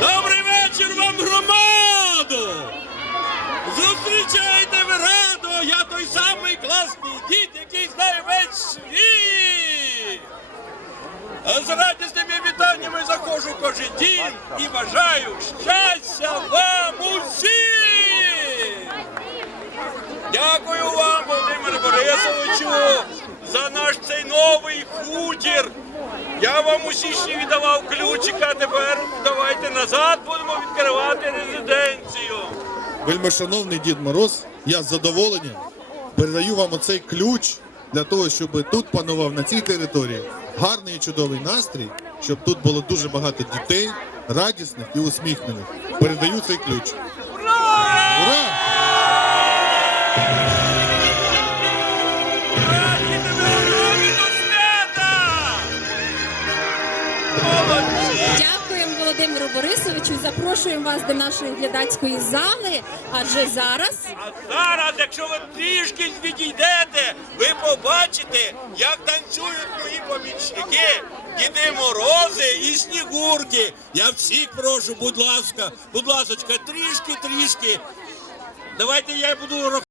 Добрий вечір вам, громаду! Зустрічайте ви радо! Я той самий класний дід, який знає весь світ! І бажаю щастя вам усім! Дякую вам, Володимире Борисовичу, за наш цей новий хутір. Я вам у січні віддавав ключика, тепер давайте назад будемо відкривати резиденцію. Вельмишановний Дід Мороз, я з задоволенням передаю вам оцей ключ для того, щоб тут панував на цій території гарний і чудовий настрій, щоб тут було дуже багато дітей, радісних і усміхнених. Передаю цей ключ. Ура! Дякуємо Володимиру Борисовичу. Запрошуємо вас до нашої глядацької зали. Адже зараз А зараз, якщо ви трішки відійдете, ви побачите, як танцюють мої помічники, діди морози і снігурки. Я всіх прошу, будь ласка, будь ласка, трішки, трішки. Давайте я буду.